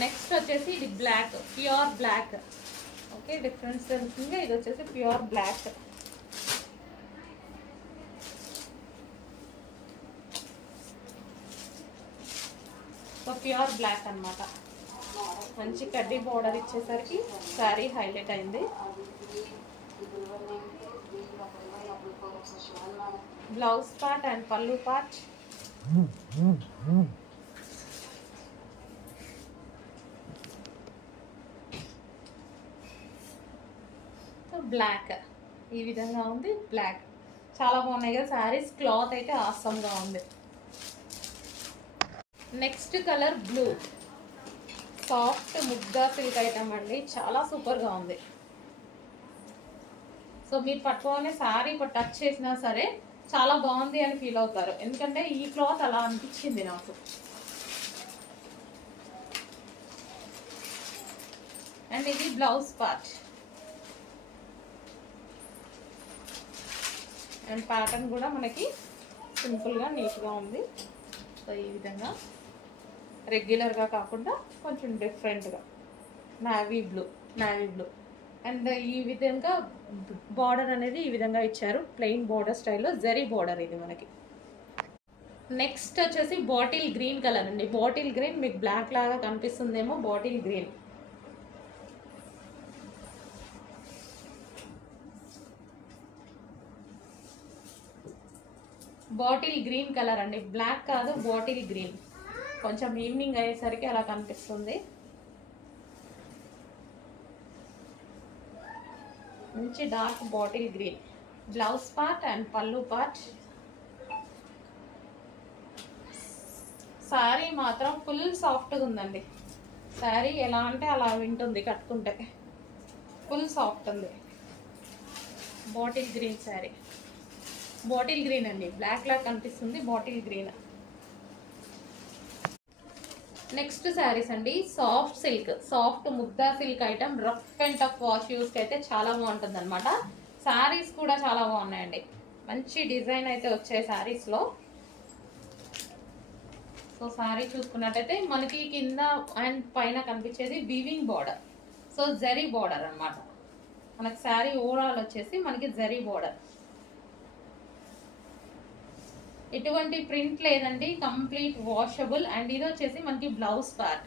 Next వచ్చేసి ఇది black, pure black. Okay, difference తెలుస్తుంది. ఇది వచ్చేసి pure black. So pure black అనమాట. మంచి కడ్డీ బోర్డర్ ఇచ్చేసరికి శారీ హైలైట్ అయింది. బ్లౌజ్ పార్ట్ అండ్ పళ్ళు పార్ట్. బ్లాక్ ఈ విధంగా ఉంది. బ్లాక్ చాలా బాగున్నాయి కదా శారీస్. క్లాత్ అయితే ఆసమ్గా ఉంది. నెక్స్ట్ కలర్ బ్లూ, సాఫ్ట్ ముగ్గా సిల్క్ ఐటమ్ అండి. చాలా సూపర్గా ఉంది. సో మీరు పట్టుకోగానే శారీ ఇప్పుడు టచ్ చేసినా సరే చాలా బాగుంది అని ఫీల్ అవుతారు. ఎందుకంటే ఈ క్లాత్ అలా అనిపించింది నాకు. అండ్ ఇది బ్లౌజ్ పార్ట్. అండ్ ప్యాటర్న్ కూడా మనకి సింపుల్గా నీట్గా ఉంది. సో ఈ విధంగా రెగ్యులర్గా కాకుండా కొంచెం డిఫరెంట్గా నావీ బ్లూ అండ్ ఈ విధంగా బార్డర్ అనేది ఈ విధంగా ఇచ్చారు. ప్లెయిన్ బార్డర్ స్టైల్లో జరీ బార్డర్ ఇది మనకి. నెక్స్ట్ వచ్చేసి బాటిల్ గ్రీన్ కలర్ అండి. బాటిల్ గ్రీన్ మీకు బ్లాక్ లాగా కనిపిస్తుందేమో. బాటిల్ గ్రీన్ కలర్ అండి. బ్లాక్ కాదు, బాటిల్ గ్రీన్. కొంచెం ఈవినింగ్ అయ్యేసరికి అలా కనిపిస్తుంది. మంచి dark bottle green. Blouse part and పళ్ళు పార్ట్. శారీ మాత్రం ఫుల్ సాఫ్ట్గా ఉందండి. శారీ ఎలా అంటే అలా వింటుంది కట్టుకుంటే. ఫుల్ సాఫ్ట్ ఉంది. Bottle green sari. Bottle green అండి. బ్లాక్ లాగా కనిపిస్తుంది, బాటిల్ గ్రీన్. నెక్స్ట్ శారీస్ అండి. సాఫ్ట్ సిల్క్, సాఫ్ట్ ముద్దా silk item. Rough and tough wash యూస్కి అయితే చాలా బాగుంటుంది అనమాట. శారీస్ కూడా చాలా బాగున్నాయండి. మంచి డిజైన్ అయితే వచ్చాయి శారీస్లో. సో శారీ చూసుకున్నట్టయితే మనకి కింద అండ్ పైన కనిపించేది weaving border. So zari border అనమాట. మనకి శారీ ఓవరాల్ వచ్చేసి మనకి జరీ బార్డర్. ఎటువంటి ప్రింట్ లేదండి, కంప్లీట్ వాషబుల్. అండ్ ఇది వచ్చేసి మనకి బ్లౌజ్ పార్ట్.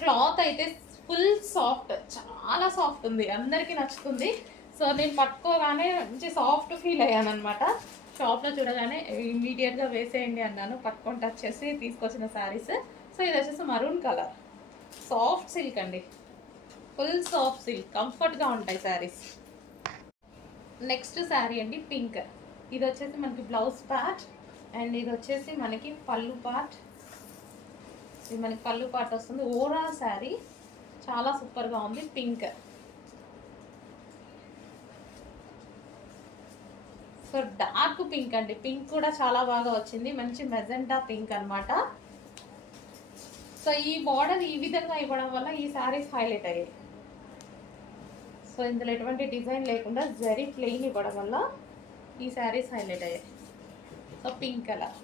క్లాత్ అయితే ఫుల్ సాఫ్ట్, చాలా సాఫ్ట్ ఉంది. అందరికీ నచ్చుతుంది. సో నేను పట్టుకోగానే మంచి సాఫ్ట్ ఫీల్ అయ్యాను అనమాట. షాప్లో చూడగానే ఇమీడియట్గా వేసేయండి అన్నాను. పట్టుకొని టచ్ చేసి తీసుకొచ్చిన శారీస్. సో ఇది వచ్చేసి మరూన్ కలర్. సాఫ్ట్ సిల్క్ అండి, ఫుల్ సాఫ్ట్ సిల్క్. కంఫర్ట్గా ఉంటాయి శారీస్. నెక్స్ట్ శారీ అండి పింక్. ఇది వచ్చేసి మనకి బ్లౌజ్ పార్ట్ అండ్ ఇది వచ్చేసి మనకి పళ్ళు పార్ట్. ఇది మనకి పళ్ళు పార్ట్ వస్తుంది. ఓవరాల్ శారీ చాలా సూపర్గా ఉంది. పింక్. సో డార్క్ పింక్ అండి. పింక్ కూడా చాలా బాగా వచ్చింది. మంచి మెజెంటా పింక్ అనమాట. సో ఈ బార్డర్ ఈ విధంగా ఇవ్వడం వల్ల ఈ శారీస్ హైలైట్ అయ్యాయి. సో ఇందులో ఎటువంటి డిజైన్ లేకుండా జరీ ప్లెయిన్ ఇవ్వడం వల్ల ఈ శారీస్ హైలైట్ అయ్యాయి. So pink colour.